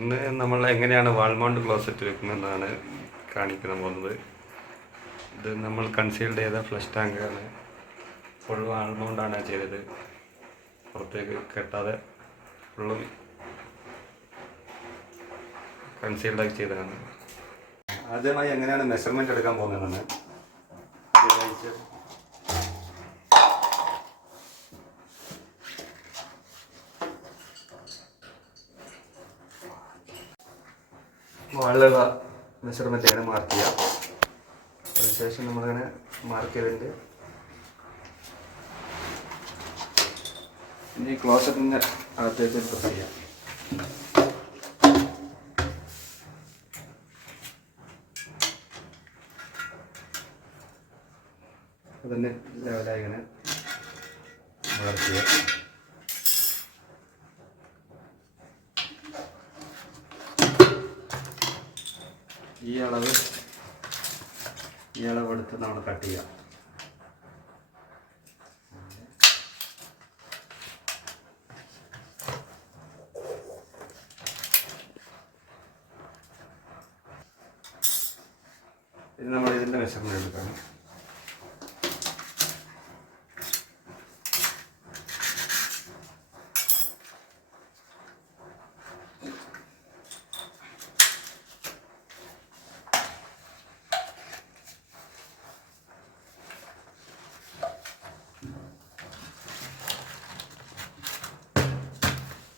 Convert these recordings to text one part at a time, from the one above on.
ഇന്ന് നമ്മൾ എങ്ങനെയാണ് വാൾ മൗണ്ട് ക്ലോസറ്റ് വെക്കുന്നതെന്നാണ് കാണിക്കാൻ പോകുന്നത്. ഇത് നമ്മൾ കൺസീൽഡ് ചെയ്ത ഫ്ലഷ് ടാങ്കാണ്. ഫുൾ വാൾ മൗണ്ടാണ് ചെയ്തത്. പുറത്തേക്ക് കെട്ടാതെ ഫുള്ളും കൺസീൽഡാക്കി ചെയ്തതാണ്. ആദ്യമായി എങ്ങനെയാണ് മെഷർമെൻറ്റ് എടുക്കാൻ പോകുന്നതെന്നാണ് വാളിലുള്ള മെഷർമെൻറ്റ് ഇങ്ങനെ മാർക്ക് ചെയ്യാം. അതിനുശേഷം നമ്മളിങ്ങനെ മാർക്ക് ചെയ്തിട്ട് ഇനി ക്ലോസറ്റിൻ്റെ അകത്തേക്ക് പ്രസ് ചെയ്യാം. അതിന് ലെവലായി ഇങ്ങനെ മാർക്ക് ചെയ്യാം. ഈ അളവ് എടുത്ത് നമ്മൾ കട്ട് ചെയ്യാം. ഇത് നമ്മൾ ഇതിൻ്റെ മെഷർമെൻറ്റ് എടുക്കണം.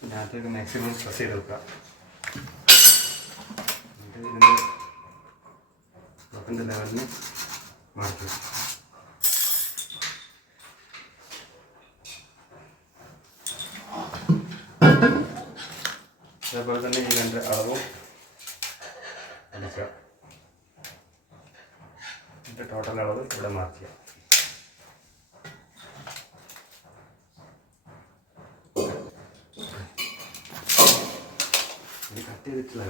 ഇതിനകത്തേക്ക് മാക്സിമം പ്രസ് ചെയ്ത് വെക്കുക. ഇതിൻ്റെ ബ്ലോക്കിൻ്റെ ലെവലിന് മാർക്ക്. അതേപോലെ തന്നെ ഈ രണ്ട് അളവും അടിക്കുക. ഇതിൻ്റെ ടോട്ടൽ അളവ് ഇവിടെ മാർക്ക് ചെയ്യാം. കട്ട് ചെയ്തിട്ടുള്ള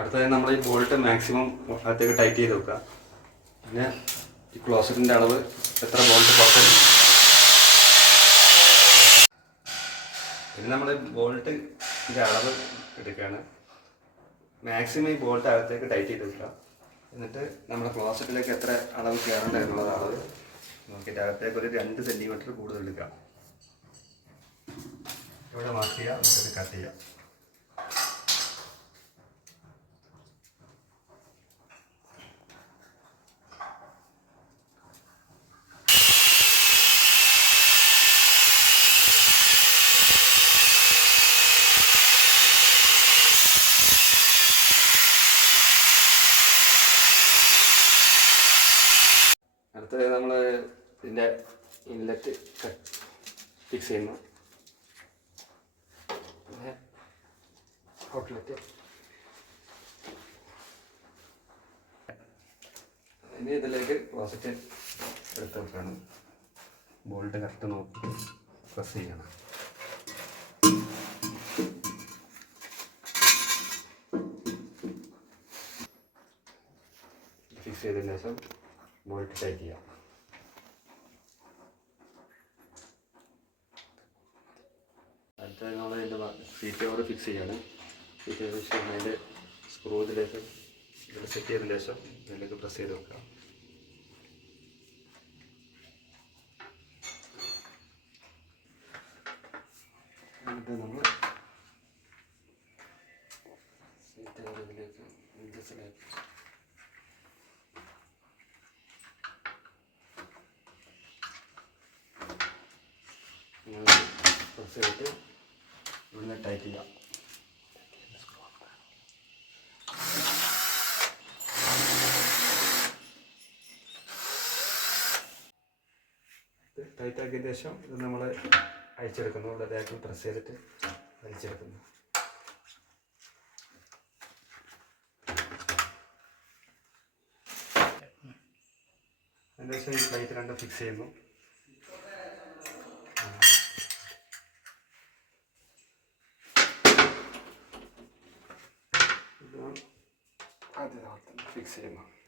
അടുത്തത് നമ്മൾ ഈ ബോൾട്ട് മാക്സിമം അകത്തേക്ക് ടൈറ്റ് ചെയ്ത് വെക്കുക. പിന്നെ ഈ ക്ലോസറ്റിൻ്റെ അളവ് എത്ര ബോൾട്ട് പുറത്തേക്ക്. പിന്നെ നമ്മൾ ബോൾട്ടിൻ്റെ അളവ് എടുക്കുകയാണ്. മാക്സിമം ഈ ബോൾട്ട് അകത്തേക്ക് ടൈറ്റ് ചെയ്ത് വെക്കുക. എന്നിട്ട് നമ്മുടെ ക്ലോസറ്റിലേക്ക് എത്ര അളവ് കയറേണ്ട എന്നുള്ളത് അളവ് നോക്കിയിട്ട് അകത്തേക്ക് ഒരു 2 സെൻറ്റിമീറ്റർ കൂടുതൽ എടുക്കുക. ഇവിടെ മാർക്ക് ചെയ്യുക, എന്നിട്ട് കട്ട് ചെയ്യുക. അടുത്തത് നമ്മൾ ഇതിൻ്റെ ഇൻലെറ്റ് ഫിക്സ് ചെയ്യുന്നു. പിന്നെ ഔട്ട്ലെറ്റ്. ഇനി ഇതിലേക്ക് ക്ലോസറ്റ് എടുത്ത് വെക്കണം. ബോൾട്ട് കറക്റ്റ് നോക്കി പ്രസ് ചെയ്യണം. ഫിക്സ് ചെയ്തതിന് ശേഷം ബോൾട്ട് ടൈറ്റ് ചെയ്യാം. അടുത്തത് നമ്മൾ അതിൻ്റെ സീറ്റ് കവർ ഫിക്സ് ചെയ്യാണ്. സീറ്റ് കവർ ഫിക്സ് ചെയ്യുന്ന അതിൻ്റെ സ്ക്രൂ ഇതിലേക്ക് ഇവിടെ സെറ്റ് ചെയ്തതിന് ശേഷം ഇതിലേക്ക് പ്രസ് ചെയ്ത് വെക്കുക. എന്നിട്ട് നമ്മൾ സീറ്റ് കവർ ഇതിലേക്ക് ഇഞ്ചസിലേക്ക് പ്രസ് ചെയ്തിട്ട് ഇവിടുന്ന് ടൈറ്റ് ചെയ്യാം. ടൈറ്റ് ആക്കിയതിന് ശേഷം ഇത് നമ്മൾ അയച്ചെടുക്കുന്നു. ഇവിടെ ബാക്കിൽ പ്രസ് ചെയ്തിട്ട് വലിച്ചെടുക്കുന്നു. അതിന് ശേഷം ഈ പ്ലേറ്റ് രണ്ടും ഫിക്സ് ചെയ്യുന്നു. ആദ്യം ഫിക്സ് ചെയ്യുന്നു.